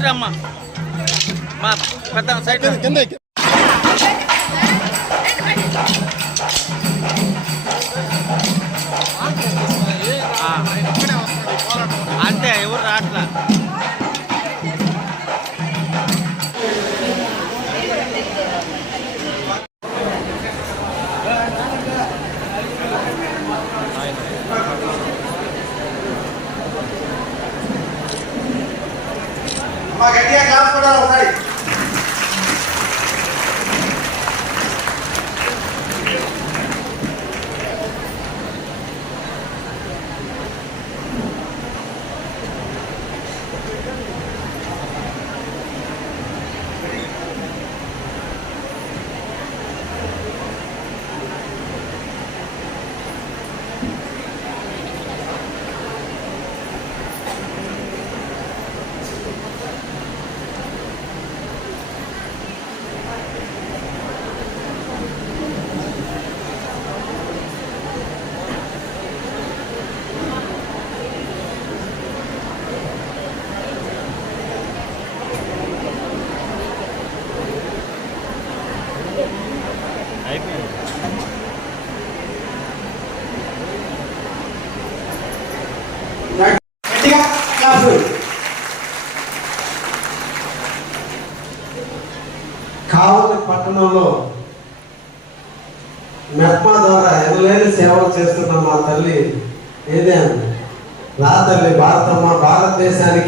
Side రమ్మా. మా పెద్ద సైడ్ కింద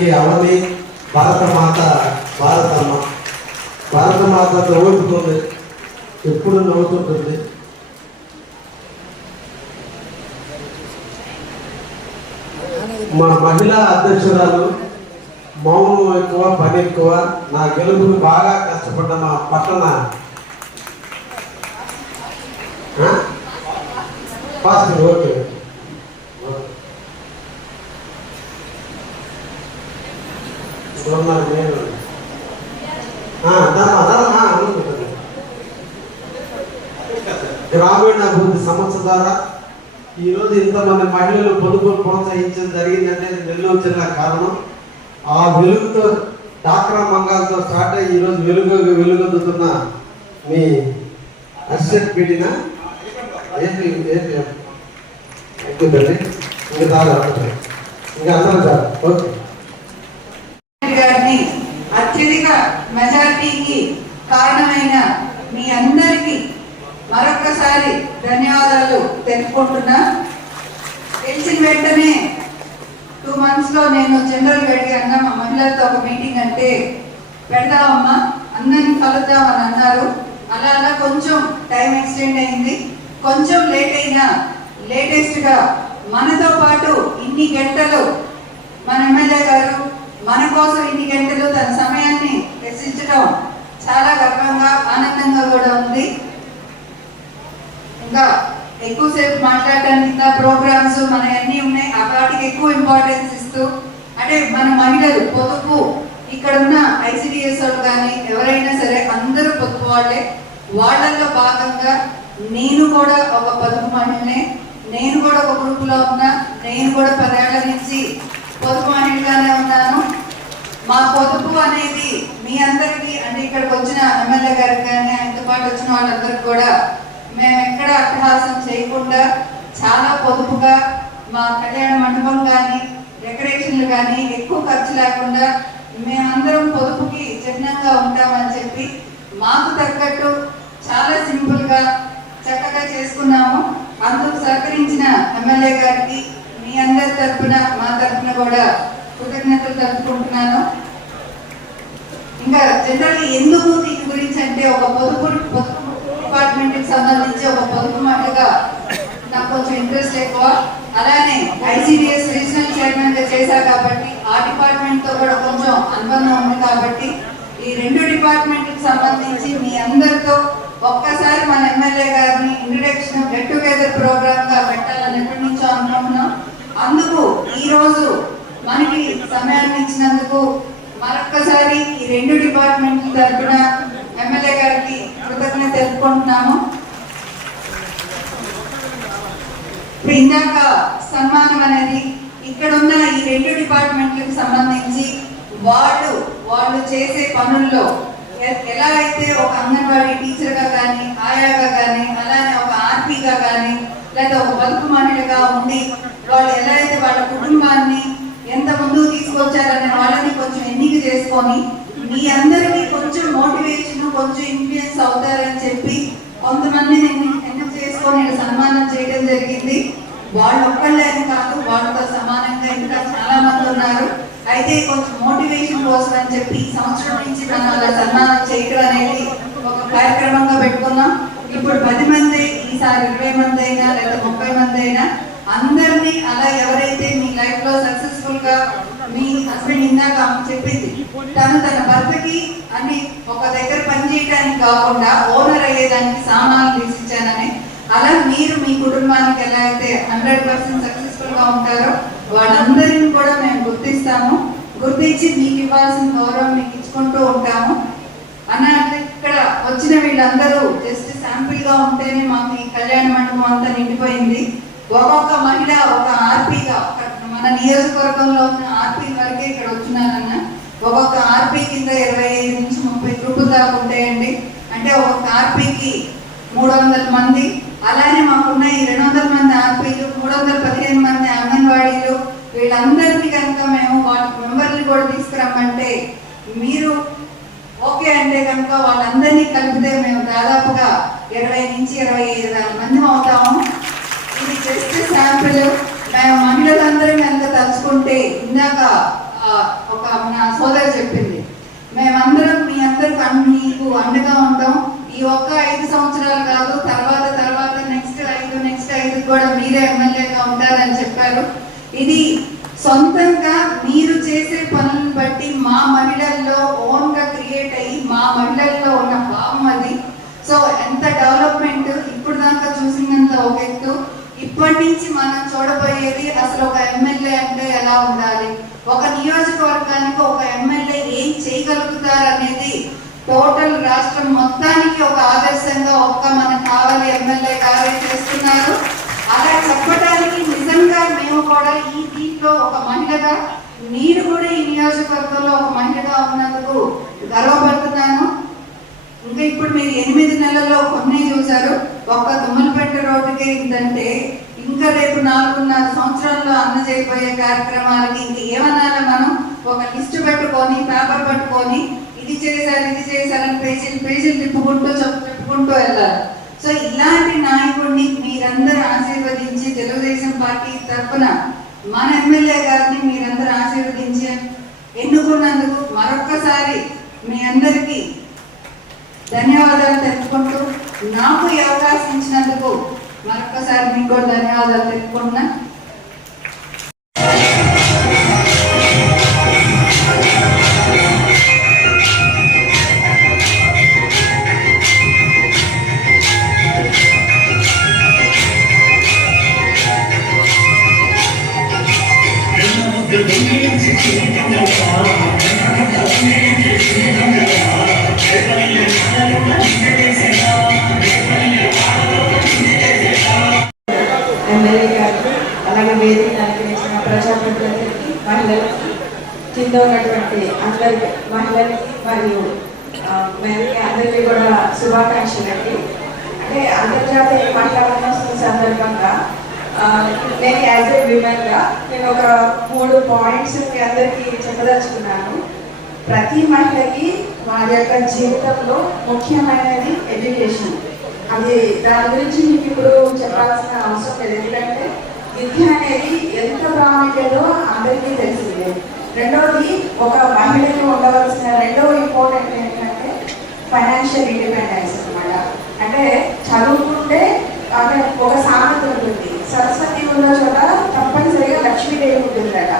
భారతదేశానికి అవని భారతమాత భారతమ్మ. భారతమాత నవ్వుతుంది ఎప్పుడు నవ్వుతుంటుంది. మా మహిళా అధ్యక్షురాలు మౌనం ఎక్కువ పని ఎక్కువ నా గెలుపుకు బాగా కష్టపడ్డ మా పట్టణ. Fast okay. చూడన్నారు నేను. ఆ, గ్రామీణ అభివృద్ధి సంస్థ ద్వారా ఈరోజు ఇంతమంది మహిళలు పొదుపులు ప్రోత్సహించడం జరిగిందంటే నెల్లూరు జిల్లా కారణం. ఆ వెలుగుతో డాక్రా మంగాలతో స్టార్ట్ అయ్యి ఈరోజు వెలుగు వెలుగొందుతున్న మీ అర్షత్ పెట్టిన ఏంటి ఏంటి ఇంకా చాలు ఇంకా అందరూ ఓకే రెడ్డి గారిని అత్యధిక మెజార్టీకి కారణమైన మీ అందరికీ మరొక్కసారి ధన్యవాదాలు తెలుపుకుంటున్నా. తెలిసిన వెంటనే టూ మంత్స్లో నేను జనరల్ అడిగాను మా మహిళలతో ఒక మీటింగ్ అంటే పెడదామమ్మా అందరిని కలుద్దామని అన్నారు. అలా అలా కొంచెం టైం ఎక్స్టెండ్ అయింది. కొంచెం లేట్ అయినా లేటెస్ట్గా మనతో పాటు ఇన్ని గంటలు మన ఎమ్మెల్యే గారు మన కోసం ఇన్ని గంటలు తన సమయాన్ని వెచ్చించడం చాలా గర్వంగా ఆనందంగా కూడా ఉంది. ఇంకా ఎక్కువసేపు మాట్లాడటానికి ఇంకా ప్రోగ్రామ్స్ మన అన్ని ఉన్నాయి. ఆ వాటికి ఎక్కువ ఇంపార్టెన్స్ ఇస్తూ అంటే మన మహిళలు పొదుపు ఇక్కడ ఉన్న ఐసిడిఎస్ వాళ్ళు కానీ ఎవరైనా సరే అందరూ పొదుపు వాళ్ళే. వాళ్ళల్లో భాగంగా నేను కూడా ఒక పొదుపు మహిళనే నేను కూడా ఒక గ్రూప్లో ఉన్నా నేను కూడా పదేళ్ళ నుంచి పొదుపు ఉన్నాను. మా పొదుపు అనేది మీ అందరికీ అంటే ఇక్కడికి వచ్చిన ఎమ్మెల్యే గారికి కానీ ఆయనతో పాటు వచ్చిన వాళ్ళందరికీ కూడా మేము ఎక్కడ అట్టహాసం చేయకుండా చాలా పొదుపుగా మా కళ్యాణ మండపం కానీ డెకరేషన్లు కానీ ఎక్కువ ఖర్చు లేకుండా మేమందరం పొదుపుకి చిహ్నంగా ఉంటామని చెప్పి మాకు తగ్గట్టు చాలా సింపుల్గా చక్కగా చేసుకున్నాము. అందుకు సహకరించిన ఎమ్మెల్యే గారికి మీ అందరి తరఫున మా తరపున కూడా కృతజ్ఞతలు తెలుపుకుంటున్నాను. ఇంకా జనరల్ ఎందుకు దీని గురించి అంటే ఒక పొదుపు పొదుపు డిపార్ట్మెంట్కి సంబంధించి ఒక పొదుపు మాటగా నాకు కొంచెం ఇంట్రెస్ట్ ఎక్కువ. అలానే ఐసీడిఎస్ రీజనల్ చైర్మన్గా చేశా కాబట్టి ఆ డిపార్ట్మెంట్తో కూడా కొంచెం అనుబంధం ఉంది కాబట్టి ఈ రెండు డిపార్ట్మెంట్కి సంబంధించి మీ అందరితో ఒక్కసారి మన ఎమ్మెల్యే గారిని ఇంట్రడక్షన్ గెట్ టుగెదర్ ప్రోగ్రామ్గా పెట్టాలని ఈరోజు ఈ రోజు మనకి సమయాన్ని ఇచ్చినందుకు మరొక్కసారి ఈ రెండు డిపార్ట్మెంట్ల తరఫున ఎమ్మెల్యే గారికి కృతజ్ఞత తెలుపుకుంటున్నాము. ఇందాక సన్మానం అనేది ఇక్కడ ఉన్న ఈ రెండు డిపార్ట్మెంట్లకు సంబంధించి వాళ్ళు వాళ్ళు చేసే పనుల్లో ఎలా అయితే ఒక అంగన్వాడీ టీచర్గా కానీ ఆయాగా కానీ అలానే ఒక ఆర్పీగా కానీ లేదా ఒక బతుకు మహిళగా ఉండి వాళ్ళు ఎలా అయితే వాళ్ళ కుటుంబాన్ని ఎంత ముందుకు తీసుకొచ్చారనే వాళ్ళని కొంచెం ఎన్నిక చేసుకొని మీ అందరికీ కొంచెం మోటివేషన్ కొంచెం ఇన్ఫ్లుయెన్స్ అవుతారని చెప్పి కొంతమందిని నేను ఎన్నిక చేసుకొని నేను సన్మానం చేయడం జరిగింది. వాళ్ళు ఒక్కళ్ళే కాదు వాళ్ళతో సమానంగా ఇంకా చాలా మంది ఉన్నారు. అయితే కొంచెం మోటివేషన్ కోసం అని చెప్పి ఈ సంవత్సరం నుంచి మనం అలా సన్మానం చేయడం అనేది ఒక కార్యక్రమంగా పెట్టుకున్నాం. ఇప్పుడు పది మంది ఈసారి ఇరవై మంది అయినా లేదా ముప్పై మంది అయినా అందరినీ అలా ఎవరైతే మీ లైఫ్లో సక్సెస్ఫుల్గా మీ హస్బెండ్ ఇందాక చెప్పింది తను తన భర్తకి అని ఒక దగ్గర పని చేయడానికి కాకుండా ఓనర్ అయ్యేదానికి సామాన్లు తీసిచ్చానని అలా మీరు మీ కుటుంబానికి ఎలా అయితే హండ్రెడ్ పర్సెంట్ సక్సెస్ఫుల్గా ఉంటారో వాళ్ళందరినీ కూడా మేము గుర్తిస్తాము. గుర్తించి మీకు ఇవ్వాల్సిన గౌరవం మీకు ఇచ్చుకుంటూ ఉంటాము. అన్న ఇక్కడ వచ్చిన వీళ్ళందరూ జస్ట్ శాంపుల్గా ఉంటేనే మాకు ఈ కళ్యాణ మండపం అంతా నిండిపోయింది. ఒక్కొక్క మహిళ ఒక ఆర్పీగా మన నియోజకవర్గంలో ఉన్న ఆర్పీ వరకే ఇక్కడ వచ్చినారన్న. ఒక్కొక్క ఆర్పీ కింద ఇరవై ఐదు నుంచి ముప్పై గ్రూపులు దాకా ఉంటాయండి. అంటే ఒక్కొక్క ఆర్పీకి మూడు వందల మంది అలానే మాకున్న ఈ రెండు వందల మంది ఆర్పీలు మూడు వందల పదిహేను మంది అంగన్వాడీలు వీళ్ళందరినీ కనుక మేము వాళ్ళ మెంబర్ని కూడా తీసుకురమ్మంటే మీరు ఓకే అంటే కనుక వాళ్ళందరినీ కలిపితే మేము దాదాపుగా ఇరవై నుంచి ఇరవై ఐదు వేల మంది అవుతాము. ఇది జస్ట్ శాంపుల్ మేము మహిళలందరం కనుక తలుచుకుంటే ఇందాక ఒక నా సోదరి చెప్పింది. మేమందరం మీ అందరికి మీకు అండగా ఉంటాం. ఈ ఒక్క ఐదు సంవత్సరాలు కాదు తర్వాత తర్వాత నెక్స్ట్ ఐదు నెక్స్ట్ ఐదు కూడా మీరే ఎమ్మెల్యేగా ఉంటారని చెప్పారు. ఇది సొంత మీరు చేసే పనులను బట్టి మా మహిళల్లో ఓన్గా క్రియేట్ అయ్యి మా మహిళల్లో ఉన్న భావం అది సో ఎంత డెవలప్మెంట్ ఇప్పుడు దాకా చూసినంత ఒక ఎత్తు ఇప్పటి నుంచి మనం చూడబోయేది అసలు ఒక ఎమ్మెల్యే అంటే ఎలా ఉండాలి? ఒక నియోజకవర్గానికి ఒక ఎమ్మెల్యే ఏం చేయగలుగుతారు అనేది టోటల్ రాష్ట్రం మొత్తానికి ఒక ఆదర్శంగా ఒక్క మన కావాలి ఎమ్మెల్యే గారే చేస్తున్నారు. అలా చెప్పడానికి నిజంగా మేము కూడా ఈ దీంట్లో ఒక మహిళగా నేను కూడా ఈ నియోజకవర్గంలో ఒక మహిళగా ఉన్నందుకు గర్వపడుతున్నాను. ఇంకా ఇప్పుడు మీరు ఎనిమిది నెలల్లో కొన్ని చూశారు. ఒక్క తుమ్మలపెట్ట రోడ్డుకే ఏంటంటే ఇంకా రేపు నాలుగున్నర సంవత్సరాల్లో అన్న చేయబోయే కార్యక్రమాలకి ఇంక ఏమన్నా మనం? ఒక లిస్ట్ పెట్టుకొని పేపర్ పట్టుకొని ఇది చేశారు ఇది చేశారని పేజీలు పేజీలు తిప్పుకుంటూ చెప్పుకుంటూ వెళ్ళాలి. సో ఇలాంటి నాయకుడిని మీరందరూ ఆశీర్వదించి తెలుగుదేశం పార్టీ తరఫున మన ఎమ్మెల్యే గారిని మీరందరూ ఆశీర్వదించి ఎన్నుకున్నందుకు మరొక్కసారి మీ అందరికీ ధన్యవాదాలు తెలుపుకుంటూ నాకు ఈ అవకాశం ఇచ్చినందుకు మరొకసారి మీకు కూడా ధన్యవాదాలు తెలుపుకుంటున్నా ఎమ్మెల్యే కింద ఉన్నటువంటి అందరి మహిళలకి మరియు ఆ, అందరికీ కూడా శుభాకాంక్షలు అండి. అంటే అంతర్జాతీయ మహిళా దినోత్సవం సందర్భంగా నేను యాజ్ ఏ విమెన్గా నేను ఒక మూడు పాయింట్స్ మీ అందరికీ చెప్పదలుచుకున్నాను. ప్రతి మహిళకి వారి యొక్క జీవితంలో ముఖ్యమైనది ఎడ్యుకేషన్. అది దాని గురించి మీకు ఇప్పుడు చెప్పాల్సిన అవసరం లేదు. ఎందుకంటే విద్య అనేది ఎంత ప్రాముఖ్యతో అందరికీ తెలిసిందే. రెండవది ఒక మహిళకి ఉండవలసిన రెండవ ఇంపార్టెంట్ ఏంటంటే ఫైనాన్షియల్ ఇండిపెండెన్స్ అన్నమాట. అంటే చదువుకుంటే అంటే ఒక సామెత ఉంటుంది. సరస్వతి ఉన్న చోట తప్పనిసరిగా లక్ష్మీదేవి ఉంటుందట.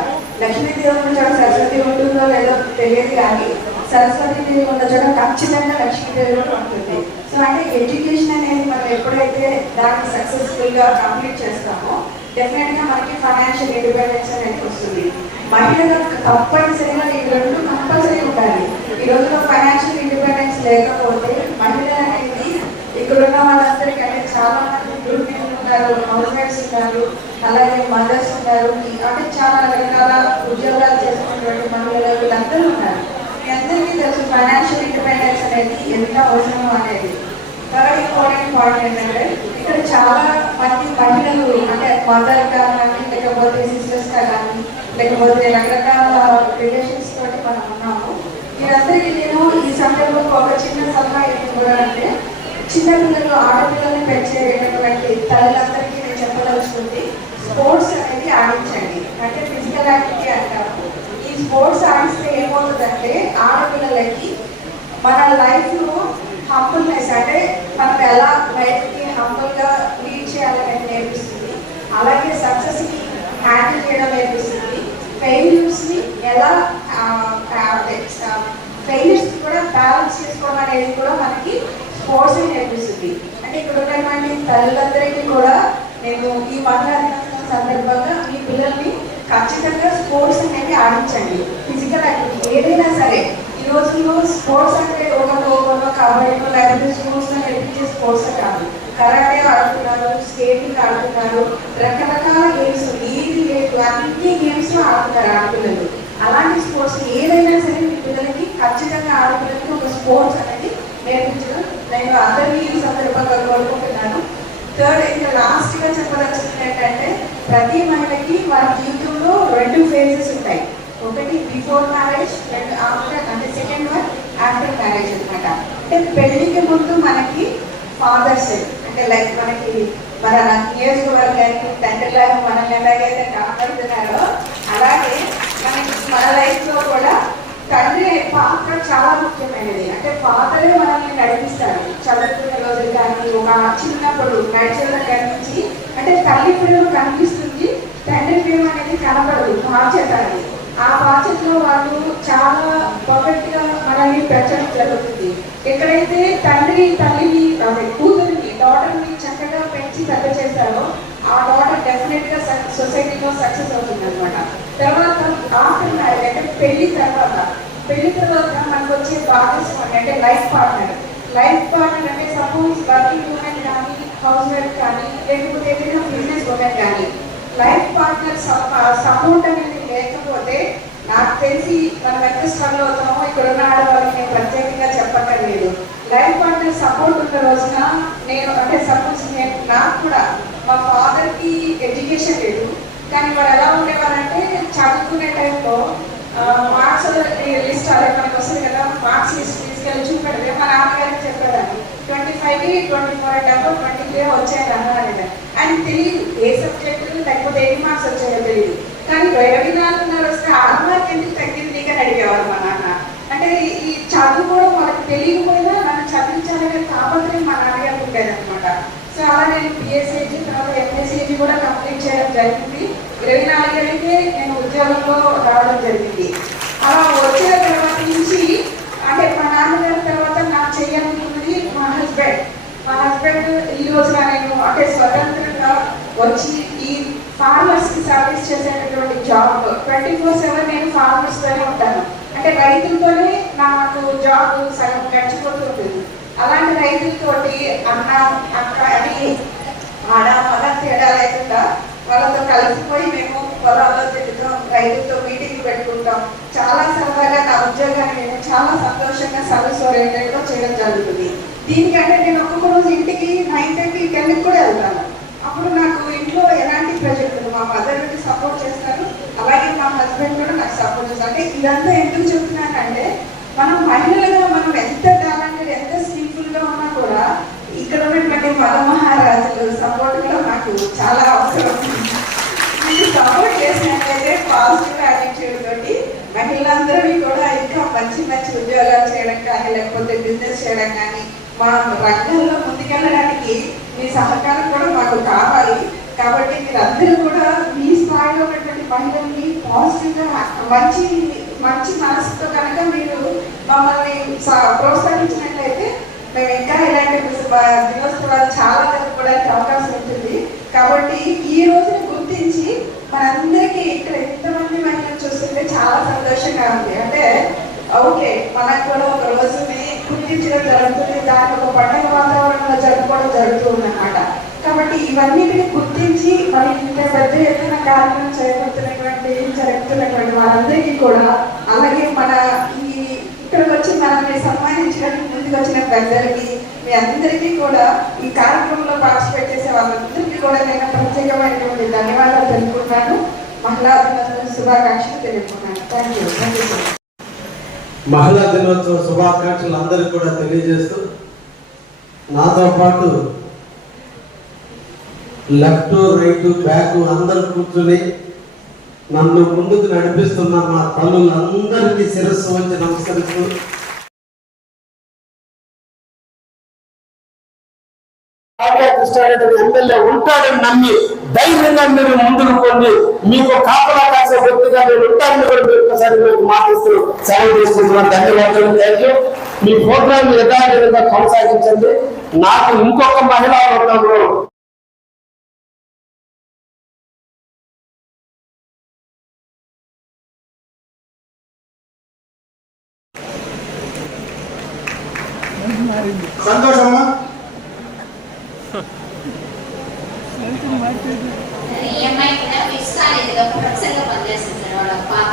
లక్ష్మీదేవి ఉన్న చోట సరస్వతి ఉంటుందో లేదో తెలియదు కానీ సరస్వతీదేవి ఉన్న చోట ఖచ్చితంగా లక్ష్మీదేవి కూడా ఉంటుంది. సో అంటే ఎడ్యుకేషన్ అనేది మనం ఎప్పుడైతే దాన్ని సక్సెస్ఫుల్గా కంప్లీట్ చేస్తామో డెఫినెట్గా మనకి ఫైనాన్షియల్ ఇండిపెండెన్స్ అనేది వస్తుంది. మహిళలకు తప్పనిసరిగా ఈ రెండు కంపల్సరీ ఉండాలి. ఈ రోజులో ఫైనాన్షియల్ ఇండిపెండెన్స్ లేకపోతే మహిళ అనేది ఇక్కడ ఉన్న వాళ్ళందరికీ అంటే చాలా మంది గృహిణులు ఉన్నారు హౌస్ వైఫ్స్ ఉన్నారు అలాగే మదర్స్ ఉన్నారు అంటే చాలా రకరకాల ఉద్యోగాలు చేసుకున్నటువంటి మహిళలు వీళ్ళందరూ ఉన్నారు. మీ అందరికీ తెలుసు ఫైనాన్షియల్ ఇండిపెండెన్స్ అనేది ఎంత అవసరం అనేది. థర్డ్ ఇంపార్టెంట్ పాయింట్ ఏంటంటే ఇక్కడ చాలా మంది మహిళలు అంటే మదర్ కానీ లేకపోతే సిస్టర్ లేకపోతే రకరకాల రిలేషన్స్ తోటి మనం ఉన్నాము. మీరందరికీ నేను ఈ సమయంలో ఒక చిన్న సలహా ఏంటి అంటే చిన్నపిల్లలు ఆడపిల్లల్ని పెంచేటటువంటి తల్లులందరికీ నేను చెప్పదలుచుకుంది స్పోర్ట్స్ అనేది ఆడించండి. అంటే ఫిజికల్ యాక్టివిటీ అంటారు ఈ స్పోర్ట్స్ ఆడిస్తే ఏమవుతుందంటే ఆడపిల్లలకి మన లైఫ్లో హంబుల్నెస్ అంటే మనం ఎలా లైఫ్కి హంబుల్గా లీడ్ చేయాలని నేర్పిస్తుంది అలాగే సక్సెస్ని హ్యాండిల్ చేయడం నేర్పిస్తుంది ఫెయిల్యూర్స్ని ఎలా ఫెయిల్యూర్స్ కూడా బ్యాలెన్స్ చేసుకోవడం అనేది కూడా మనకి స్పోర్ట్స్ నేర్పిస్తుంది అంటే ఇక్కడ ఉన్నటువంటి తల్లులందరికీ కూడా నేను ఈ మహిళా సందర్భంగా మీ పిల్లల్ని ఖచ్చితంగా స్పోర్ట్స్ అనేవి ఆడించండి. ఫిజికల్ యాక్టివిటీ ఏదైనా సరే ఈ రోజుల్లో స్పోర్ట్స్ అంటే ఒక ఖోఖోలో కబడ్డీలో లేకపోతే స్పోర్ట్స్ నేర్పించే స్పోర్ట్స్ కాదు. కరాటే ఆడుతున్నారు స్కేటింగ్ ఆడుతున్నారు రకరకాల గేమ్స్ ఏది లేదు అన్ని గేమ్స్ ఆడుతున్నారు ఆడపిల్లలు. అలాంటి స్పోర్ట్స్ ఏదైనా సరే మీ పిల్లలకి ఖచ్చితంగా ఆడపిల్లలకి ఒక స్పోర్ట్స్ అనేది నేర్పించడం నేను అందరినీ ఈ సందర్భంగా కోరుకుంటున్నాను. థర్డ్ ఇంకా లాస్ట్గా చెప్పదలుచుకుంది ఏంటంటే ప్రతి మహిళకి వాళ్ళ జీవితంలో రెండు ఫేజెస్ ఉంటాయి. ఒకటి బిఫోర్ మ్యారేజ్ రెండు ఆఫ్టర్ అంటే సెకండ్ వన్ ఆఫ్టర్ మ్యారేజ్ అనమాట అంటే పెళ్ళికి ముందు మనకి ఫాదర్స్ అంటే లైక్ మనకి మన నియోజకవర్గానికి తండ్రిలాగా మనల్ని ఎలాగైతే కాపాడుతున్నారో అలాగే మనకి మన లైఫ్లో కూడా తండ్రి పాత్ర చాలా ముఖ్యమైనది. అంటే ఫాదరే మనల్ని నడిపిస్తారు చదువుకునే రోజులు కానీ ఒక కనపడదు నేచురల్ నుంచి అంటే తల్లి ప్రేమ కనిపిస్తుంది తండ్రి ప్రేమ అనేది కనబడదు బాధ్యత అనేది ఆ బాధ్యతలో వాళ్ళు చాలా పర్ఫెక్ట్గా మనల్ని పెంచడం జరుగుతుంది. ఎక్కడైతే తండ్రి తల్లిని కూతురిని డాటర్ని చక్కగా పెంచి పెద్ద చేశారో ఆ డాటర్ డెఫినెట్గా సొసైటీలో సక్సెస్ అవుతుంది అనమాట తర్వాత ఆఫ్టర్ మ్యారేజ్ అంటే పెళ్ళి తర్వాత. పెళ్ళి తర్వాత మనకు వచ్చే భాగస్వామి అంటే లైఫ్ పార్ట్నర్ లైఫ్ పార్ట్నర్ అంటే సపోజ్ వర్కింగ్ ఉమెన్ కానీ హౌస్ వైఫ్ కానీ లేకపోతే ఏదైనా బిజినెస్ ఉమెన్ కానీ లైఫ్ పార్ట్నర్ సపోర్ట్ అనేది లేకపోతే నాకు తెలిసి మనం ఎంత స్ట్రగుల్ అవుతామో ఇక్కడ ఉన్న ఆడవాళ్ళకి నేను ప్రత్యేకంగా చెప్పక్కర్లేదు లైఫ్ పార్ట్నర్ సపోర్ట్ ఉన్న రోజున నేను అంటే సపోజ్ నేను నాకు కూడా మా ఫాదర్కి ఎడ్యుకేషన్ లేదు. కానీ వాడు ఎలా ఉండేవారంటే చదువుకునే టైంలో మార్క్స్ లిస్ట్ అదే మనకు వస్తుంది కదా మార్క్స్ లిస్ట్ తీసుకెళ్ళి చూపెడితే మా నాన్నగారికి చెప్పేదాన్ని. ట్వంటీ ఫైవ్కి ట్వంటీ ఫోర్ అంటే ట్వంటీ త్రీ వచ్చాయి అన్నారంట ఆయన తెలియదు. ఏ సబ్జెక్టు లేకపోతే ఎన్ని మార్క్స్ వచ్చాయో తెలియదు. కానీ ఇరవై నాలుగున్నర వస్తే ఆరు మార్క్ ఎందుకు తగ్గింది అని అడిగేవారు మా నాన్న. అంటే ఈ చదువు కూడా వాళ్ళకి తెలియకపోయినా నన్ను చదివించాలనే తాపత్రయం మా నాన్నగారికి ఉండేది అనమాట సో అలా నేను పిఎస్సీజీ తర్వాత ఎంఎస్సీజీ కూడా కంప్లీట్ చేయడం జరిగింది. ఇరవై నాలుగేళ్ళకే నేను ఉద్యోగంలో రావడం జరిగింది. అలా వచ్చిన తర్వాత నుంచి అంటే మా నాన్నగారి తర్వాత నాకు చేయాలనుకున్నది మా హస్బెండ్ మా హస్బెండ్ ఈ రోజున నేను అంటే స్వతంత్రంగా వచ్చి ఈ ఫార్మర్స్కి సర్వీస్ చేసేటటువంటి జాబ్ ట్వంటీ ఫోర్ సెవెన్ నేను ఫార్మర్స్ తోనే ఉంటాను. అంటే రైతులతోనే నాకు జాబ్ సగం గడిచిపోతుంటుంది అలాంటి రైతులతోటి అన్న అక్క అని ఆడ మగ తేడా లేకుండా వాళ్ళతో కలిసిపోయి మేము పొలాల్లో రైతులతో మీటింగ్ పెట్టుకుంటాం. చాలా సరదాగా నా ఉద్యోగాన్ని నేను చాలా సంతోషంగా సర్వీస్ ఓరియంటెడ్గా చేయడం జరుగుతుంది. దీనికంటే నేను ఒక్కొక్క రోజు ఇంటికి నైన్ థర్టీ టెన్కి కూడా వెళ్తాను. అప్పుడు నాకు ఇంట్లో ఎలాంటి ప్రెషర్ ఉండదు మా మదర్ సపోర్ట్ చేస్తారు. అలాగే మా హస్బెండ్ కూడా నాకు సపోర్ట్ చేస్తారు. అంటే ఇదంతా ఎందుకు చెప్తున్నానంటే మనం మహిళలుగా మనం ఎంత టాలెంటెడ్ ఎంత స్కిల్ఫుల్గా ఉన్నా కూడా ఇక్కడ ఉన్నటువంటి మగ మహారాజులు సపోర్ట్ కూడా నాకు చాలా అవసరం. సపోర్ట్ చేసినట్లయితే పాజిటివ్ యాటిట్యూడ్ తోటి మహిళలందరినీ కూడా ఇంకా మంచి మంచి ఉద్యోగాలు చేయడం కానీ లేకపోతే బిజినెస్ చేయడం కానీ మా రంగంలో ముందుకెళ్ళడానికి మీ సహకారం కూడా మాకు కావాలి. కాబట్టి మీరందరూ కూడా మీ స్థాయిలో ఉన్నటువంటి మహిళల్ని పాజిటివ్గా మంచి మంచి మనసుతో కనుక మీరు మమ్మల్ని ప్రోత్సహించినట్లయితే మేము ఇంకా ఇలాంటి దినోత్సవాలు చాలా జరుపుకోవడానికి అవకాశం ఉంటుంది. కాబట్టి ఈ రోజుని గుర్తించి మనందరికీ ఇక్కడ ఎంతమంది మహిళలు చూస్తుంటే చాలా సంతోషంగా ఉంది. అంటే ఓకే మనకు కూడా ఒక రోజుని గుర్తించడం జరుగుతుంది దాని ఒక పండుగ వాతావరణంలో జరుపుకోవడం జరుగుతుంది అన్నమాట. కాబట్టి ఇవన్నిటిని గుర్తించి మరి ఇంత పెద్ద ఎత్తున కార్యక్రమం చేపడుతున్నటువంటి జరుగుతున్నటువంటి వాళ్ళందరికీ కూడా అలాగే మన ఈ ఇక్కడికి వచ్చి ఇక్కడ ముందుకు వచ్చిన పెద్దలకి మీ అందరికీ కూడా ఈ కార్యక్రమంలో పార్టిసిపేట్ చేసే వాళ్ళందరికీ కూడా నేను ప్రత్యేకమైనటువంటి ధన్యవాదాలు తెలుపుకుంటున్నాను. మహిళా దినోత్సవం శుభాకాంక్షలు తెలుపుకున్నాను థ్యాంక్ యూ థ్యాంక్ యూ మహిళా దినోత్సవ శుభాకాంక్షలు అందరికీ కూడా తెలియజేస్తూ నాతో పాటు లెఫ్ట్ రైట్ బ్యాక్ అందరు కూర్చుని నన్ను ముందుకు నడిపిస్తున్న మా తల్లులందరికీ శిరస్సు వచ్చి నమస్కరిస్తూ కృష్ణారెడ్డి ఎమ్మెల్యే ఉంటాడని నమ్మి ధైర్యంగా మీరు ముందుకు పొంది మీకు కాపలా కాసే వ్యక్తిగా నేను ఉంటానని కూడా మీరు ఒక్కసారి మీకు మాటిస్తూ సెలవు తీసుకుంటున్నాను ధన్యవాదాలు. థ్యాంక్ యూ మీ ప్రోగ్రామ్ యథావిధంగా కొనసాగించండి. నాకు ఇంకొక మహిళా వర్గంలో ఈఎంఐ కూడా ఫిక్స్ కాలేదు ఒక ప్రొఫెసర్గా పనిచేస్తుంది సార్ వాళ్ళ పాప